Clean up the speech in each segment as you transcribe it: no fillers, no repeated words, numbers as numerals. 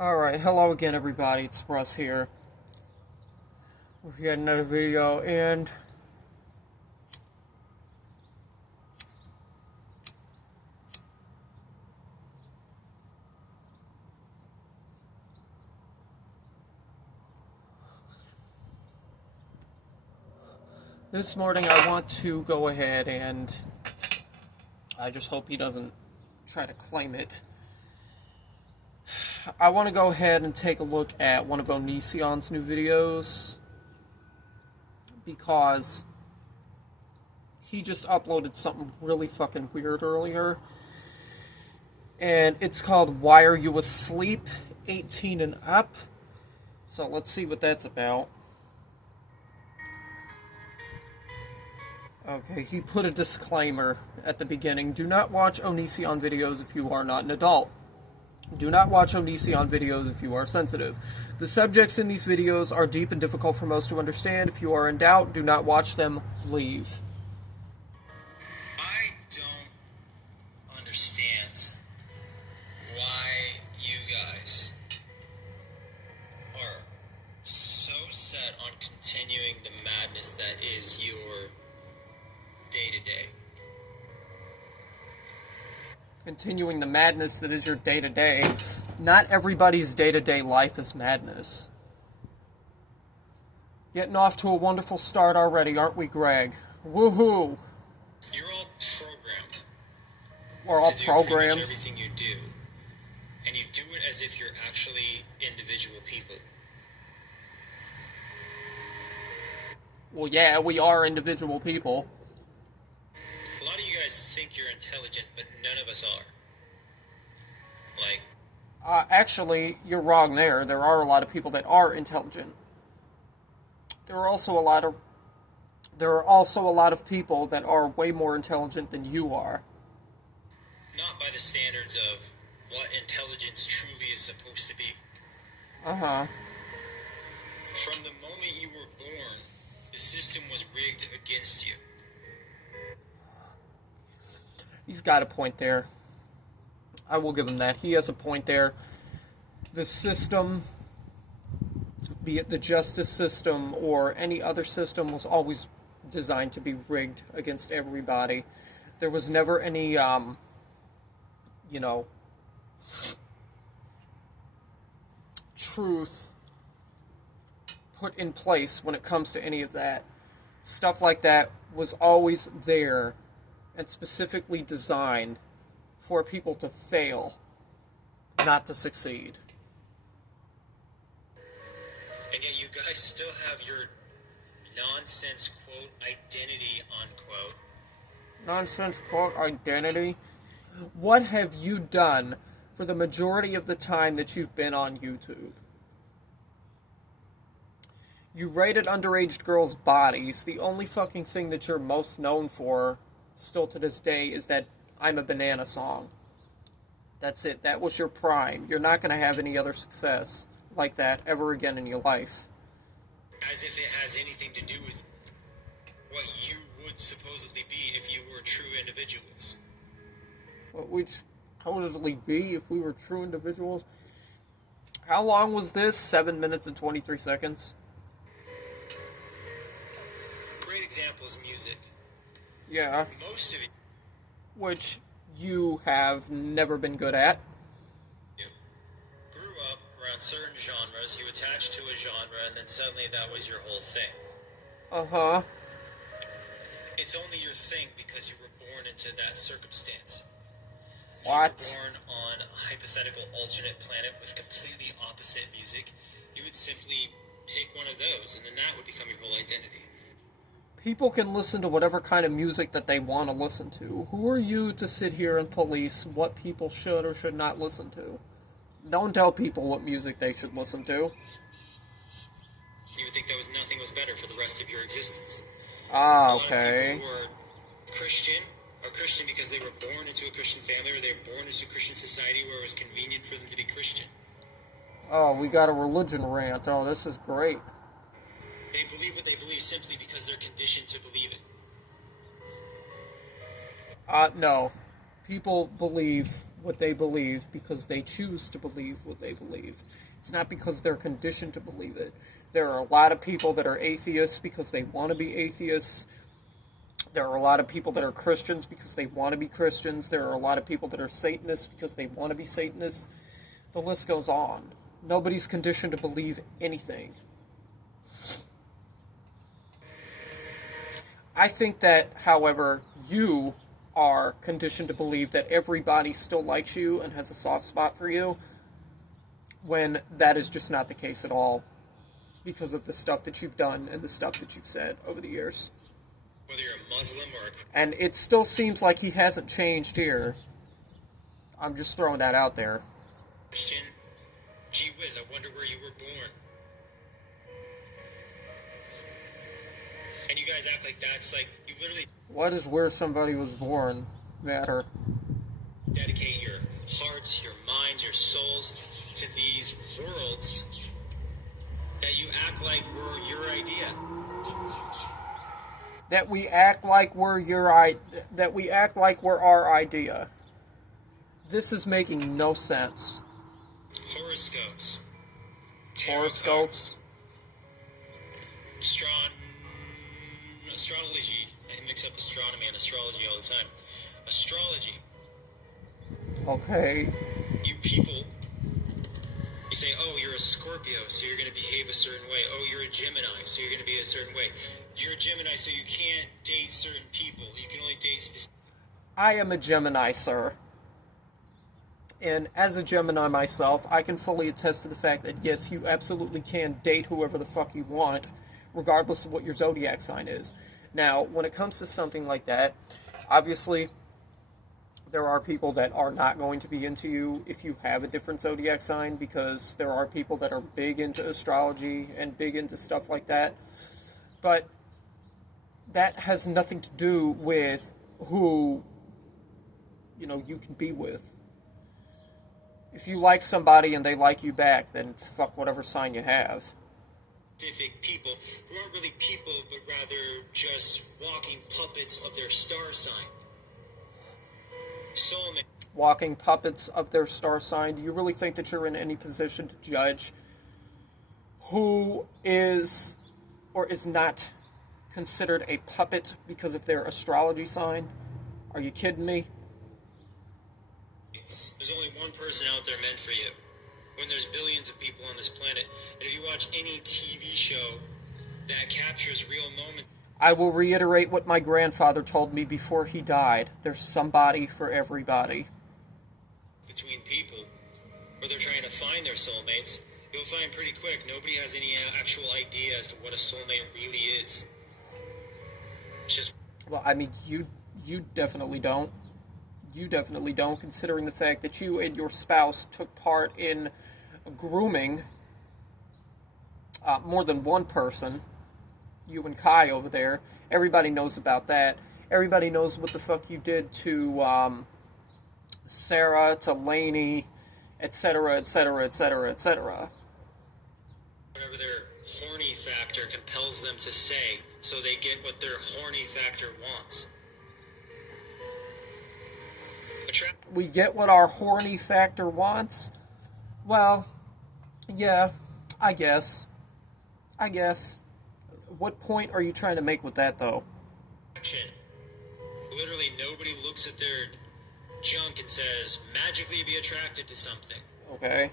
Alright, hello again everybody, it's Russ here. We're here another video, and this morning I want to go ahead and I just hope he doesn't try to claim it. I want to go ahead and take a look at one of Onision's new videos because he just uploaded something really fucking weird earlier. And it's called Why Are You Asleep? 18 and Up. So let's see what that's about. Okay, he put a disclaimer at the beginning. Do not watch Onision videos if you are not an adult. Do not watch Onision videos if you are sensitive. The subjects in these videos are deep and difficult for most to understand. If you are in doubt, do not watch them. Leave. I don't understand why you guys are so set on continuing the madness that is your day-to-day. Continuing the madness that is your day-to-day. Not everybody's day-to-day life is madness. Getting off to a wonderful start already, aren't we, Greg? Woohoo! You're all programmed. We're all to do programmed. pretty much everything you do, and you do it as if you're actually individual people. Well, yeah, we are individual people. A lot of you guys think you're intelligent, but none of us are. Like, Actually, you're wrong there. There are a lot of people that are intelligent. There are also a lot of people that are way more intelligent than you are. not by the standards of what intelligence truly is supposed to be. Uh-huh. From the moment you were born, the system was rigged against you. He's got a point there. I will give him that. He has a point there. The system, be it the justice system or any other system, was always designed to be rigged against everybody. There was never any, truth put in place when it comes to any of that. Stuff like that was always there and specifically designed for people to fail, not to succeed. And yet you guys still have your nonsense, quote, identity, unquote. Nonsense, quote, identity. What have you done for the majority of the time that you've been on YouTube? You rated underage girls' bodies. The only fucking thing that you're most known for, still to this day, is that I'm a Banana song. That's it. That was your prime. You're not going to have any other success like that ever again in your life. As if it has anything to do with what you would supposedly be if you were true individuals. What we'd supposedly be if we were true individuals. How long was this? 7 minutes and 23 seconds? Great example is music. Yeah. Most of it Which you have never been good at. you grew up around certain genres, you attached to a genre, and then suddenly that was your whole thing. Uh-huh. It's only your thing because you were born into that circumstance. What? If you were born on a hypothetical alternate planet with completely opposite music, you would simply pick one of those, and then that would become your whole identity. People can listen to whatever kind of music that they want to listen to. Who are you to sit here and police what people should or should not listen to? Don't tell people what music they should listen to. You would think that nothing was better for the rest of your existence. Ah, A lot of okay. people who are Christian are Christian because they were born into a Christian family, or they were born into a Christian society where it was convenient for them to be Christian. Oh, we got a religion rant. Oh, this is great. They believe what they believe simply because they're conditioned to believe it. No. People believe what they believe because they choose to believe what they believe. It's not because they're conditioned to believe it. There are a lot of people that are atheists because they want to be atheists. There are a lot of people that are Christians because they want to be Christians. There are a lot of people that are Satanists because they want to be Satanists. The list goes on. Nobody's conditioned to believe anything. I think that, however, you are conditioned to believe that everybody still likes you and has a soft spot for you, when that is just not the case at all, because of the stuff that you've done and the stuff that you've said over the years. Whether you're a Muslim or a And it still seems like he hasn't changed here. I'm just throwing that out there. Christian, gee whiz, I wonder where you were born. And you guys act like that's like, you literally What does where somebody was born matter? dedicate your hearts, your minds, your souls to these worlds that you act like were your idea. That we act like we're our idea. This is making no sense. Horoscopes. Horoscopes. Astrology. I mix up astronomy and astrology all the time. Astrology. Okay. You people, you say, oh, you're a Scorpio, so you're going to behave a certain way. Oh, you're a Gemini, so you're going to be a certain way. You're a Gemini, so you can't date certain people. You can only date specific. I am a Gemini, sir. And as a Gemini myself, I can fully attest to the fact that, yes, you absolutely can date whoever the fuck you want, regardless of what your zodiac sign is. Now, when it comes to something like that, obviously, there are people that are not going to be into you if you have a different zodiac sign, because there are people that are big into astrology and big into stuff like that. But that has nothing to do with who, you can be with. If you like somebody and they like you back, then fuck whatever sign you have. Specific people who aren't really people, but rather just walking puppets of their star sign. Soulmate. Walking puppets of their star sign. Do you really think that you're in any position to judge who is or is not considered a puppet because of their astrology sign? Are you kidding me? There's only one person out there meant for you, when there's billions of people on this planet. And if you watch any TV show that captures real moments, I will reiterate what my grandfather told me before he died. There's somebody for everybody. Between people, where they're trying to find their soulmates, you'll find pretty quick nobody has any actual idea as to what a soulmate really is. It's just... Well, I mean, you definitely don't. You definitely don't, considering the fact that you and your spouse took part in grooming more than one person. You and Kai over there. Everybody knows about that. Everybody knows what the fuck you did to Sarah, to Lainey, etc., etc., etc., etc. Whatever their horny factor compels them to say, so they get what their horny factor wants. We get what our horny factor wants? Well, yeah, I guess. What point are you trying to make with that, though? Literally, nobody looks at their junk and says, magically be attracted to something. Okay.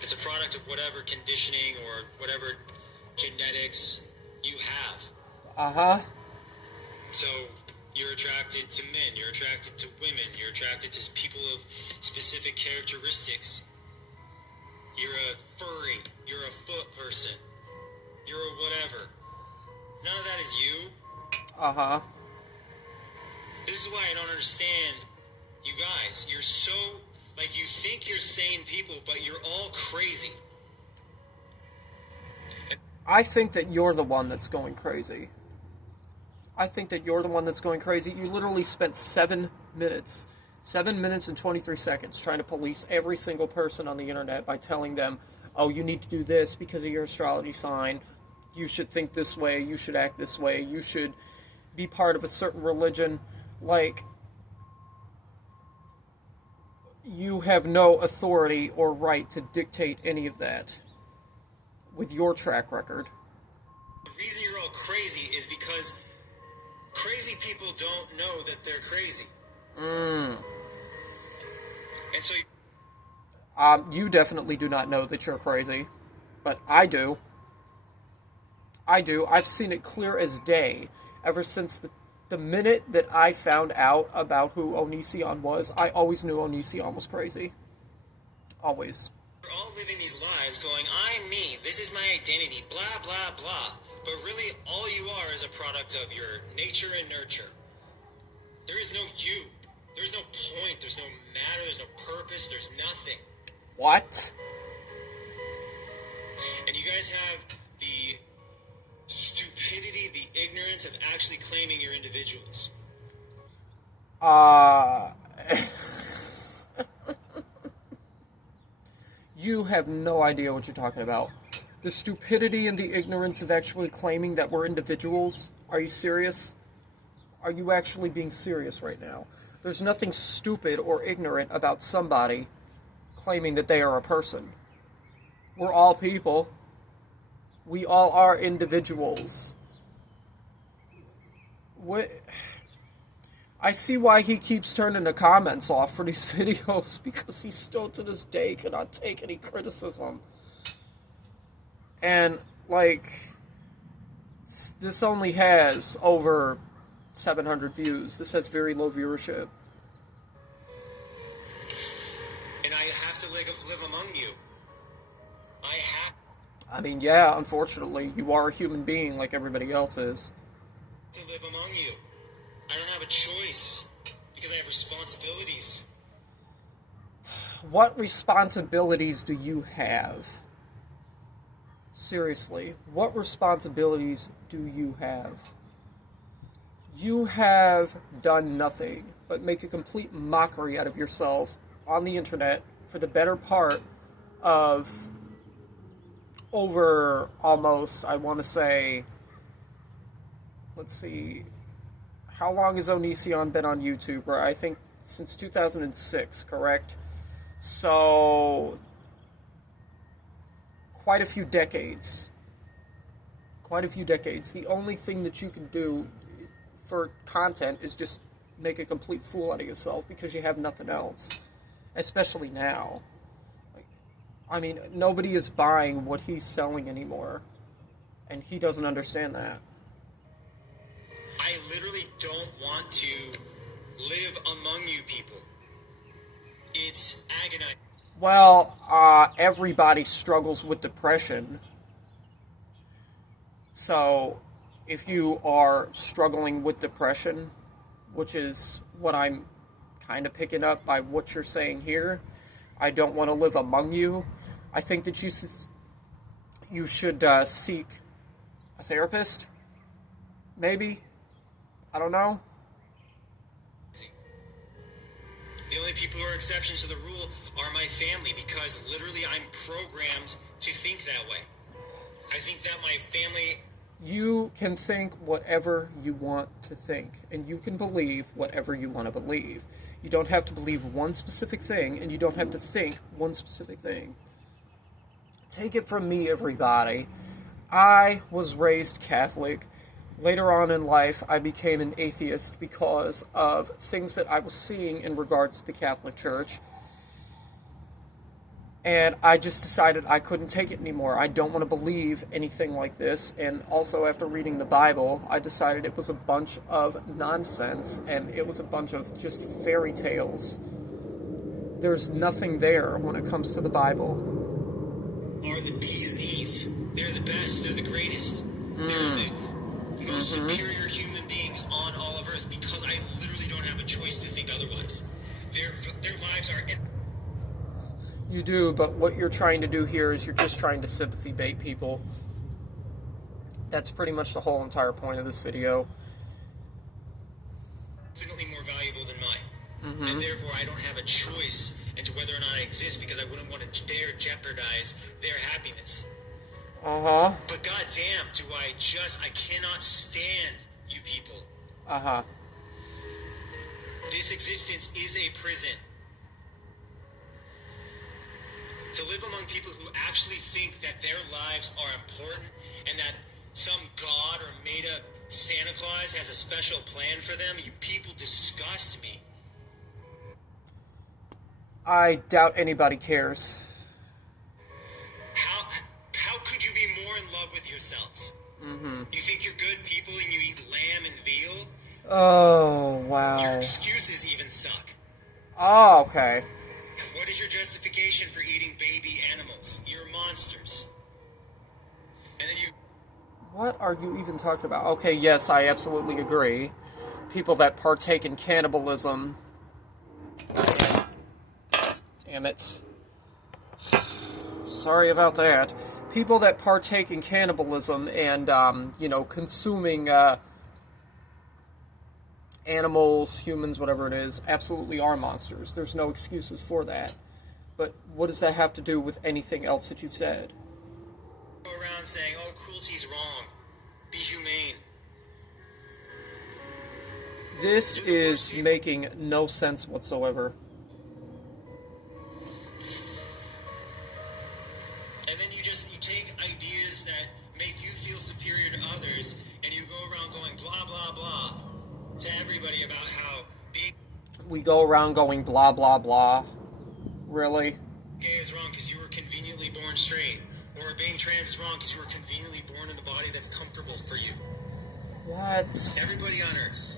It's a product of whatever conditioning or whatever genetics you have. Uh-huh. So, you're attracted to men, you're attracted to women, you're attracted to people of specific characteristics. You're a furry, you're a foot person, you're a whatever. None of that is you. Uh-huh. This is why I don't understand you guys. You're so, you think you're sane people, but you're all crazy. I think that you're the one that's going crazy. You literally spent 7 minutes and 23 seconds trying to police every single person on the internet by telling them, oh, you need to do this because of your astrology sign. You should think this way. You should act this way. You should be part of a certain religion. You have no authority or right to dictate any of that with your track record. The reason you're all crazy is because crazy people don't know that they're crazy. And so you definitely do not know that you're crazy, but I do. I do. I've seen it clear as day ever since the minute that I found out about who Onision was. I always knew Onision was crazy. Always. we're all living these lives going, I'm me, this is my identity, blah, blah, blah. But really, all you are is a product of your nature and nurture. There is no you. There's no point. There's no matter. There's no purpose. There's nothing. What? And you guys have the stupidity, the ignorance of actually claiming you're individuals. You have no idea what you're talking about. The stupidity and the ignorance of actually claiming that we're individuals? Are you serious? Are you actually being serious right now? There's nothing stupid or ignorant about somebody claiming that they are a person. We're all people. We all are individuals. What? I see why he keeps turning the comments off for these videos, because he still to this day cannot take any criticism. And, like, this only has over 700 views. This has very low viewership. And I have to live among you. I mean, yeah, unfortunately, you are a human being like everybody else is. To live among you. I don't have a choice because I have responsibilities. What responsibilities do you have? Seriously, what responsibilities do you have? You have done nothing but make a complete mockery out of yourself on the internet for the better part of over almost, I want to say, let's see, how long has Onision been on YouTube? I think since 2006, correct? So, quite a few decades. Quite a few decades. The only thing that you can do for content is just make a complete fool out of yourself because you have nothing else. Especially now. I mean, nobody is buying what he's selling anymore. And he doesn't understand that. I literally don't want to live among you people. It's agonizing. Well, everybody struggles with depression. So, if you are struggling with depression, which is what I'm kind of picking up by what you're saying here, I don't want to live among you. I think that you should seek a therapist, maybe. I don't know. The only people who are exceptions to the rule are my family, because literally I'm programmed to think that way. I think that my family... You can think whatever you want to think, and you can believe whatever you want to believe. You don't have to believe one specific thing, and you don't have to think one specific thing. Take it from me, everybody. I was raised Catholic. Later on in life, I became an atheist because of things that I was seeing in regards to the Catholic Church. And I just decided I couldn't take it anymore. I don't want to believe anything like this. And also, after reading the Bible, I decided it was a bunch of nonsense, and it was a bunch of just fairy tales. There's nothing there when it comes to the Bible. Are the bee's knees. They're the best. They're the greatest. They're the most superior human beings on all of Earth, because I literally don't have a choice to think otherwise. Their lives are... You do, but what you're trying to do here is you're just trying to sympathy bait people. That's pretty much the whole entire point of this video. Infinitely more valuable than mine. And therefore I don't have a choice into whether or not I exist, because I wouldn't want to dare jeopardize their happiness. But goddamn, I cannot stand you people. This existence is a prison. To live among people who actually think that their lives are important and that some god or made-up Santa Claus has a special plan for them, you people disgust me. I doubt anybody cares. How could you be more in love with yourselves? Mm-hmm. You think you're good people and you eat lamb and veal? Oh, wow. Your excuses even suck. Oh, okay. What is your justification for eating baby animals? You're monsters. And then you... What are you even talking about? Okay, yes, I absolutely agree. People that partake in cannibalism. Damn it. Sorry about that. People that partake in cannibalism and, consuming animals, humans, whatever it is, absolutely are monsters. There's no excuses for that. But what does that have to do with anything else that you've said? Go around saying, oh, cruelty's wrong. Be humane. This is making no sense whatsoever. And then you take ideas that make you feel superior to others, and you go around going blah, blah, blah to everybody about how being... We go around going blah, blah, blah. Really? Gay is wrong because you were conveniently born straight. Or being trans is wrong because you were conveniently born in the body that's comfortable for you. What? Everybody on Earth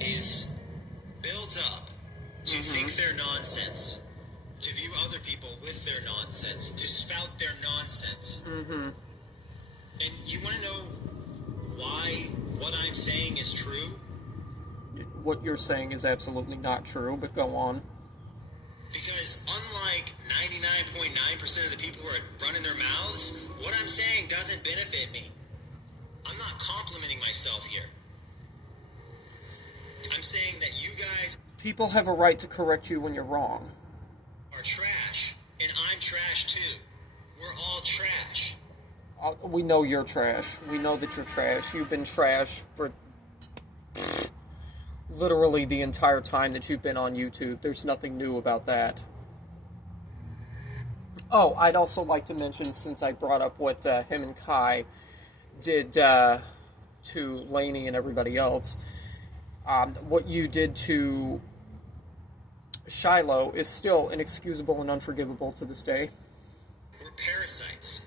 is built up to think they're nonsense, to view other people with their nonsense, to spout their nonsense. Mm-hmm. And you want to know why what I'm saying is true? What you're saying is absolutely not true, but go on. Because unlike 99.9% of the people who are running their mouths, what I'm saying doesn't benefit me. I'm not complimenting myself here. I'm saying that you guys... People have a right to correct you when you're wrong. ...are trash, and I'm trash too. We're all trash. We know you're trash. We know that you're trash. You've been trash for literally the entire time that you've been on YouTube. There's nothing new about that. Oh, I'd also like to mention, since I brought up what him and Kai did to Lainey and everybody else, what you did to Shiloh is still inexcusable and unforgivable to this day. We're parasites.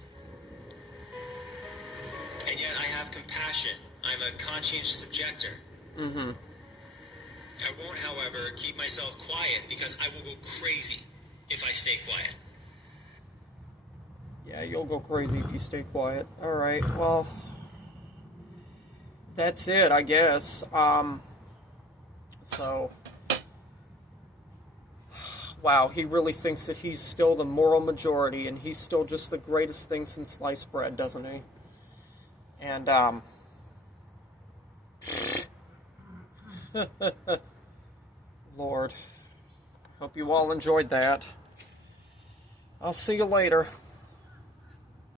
And yet I have compassion. I'm a conscientious objector. Mm-hmm. I won't, however, keep myself quiet because I will go crazy if I stay quiet. Yeah, you'll go crazy if you stay quiet. Alright, well, that's it, I guess. So, wow, he really thinks that he's still the moral majority and he's still just the greatest thing since sliced bread, doesn't he? And, Lord, hope you all enjoyed that. I'll see you later.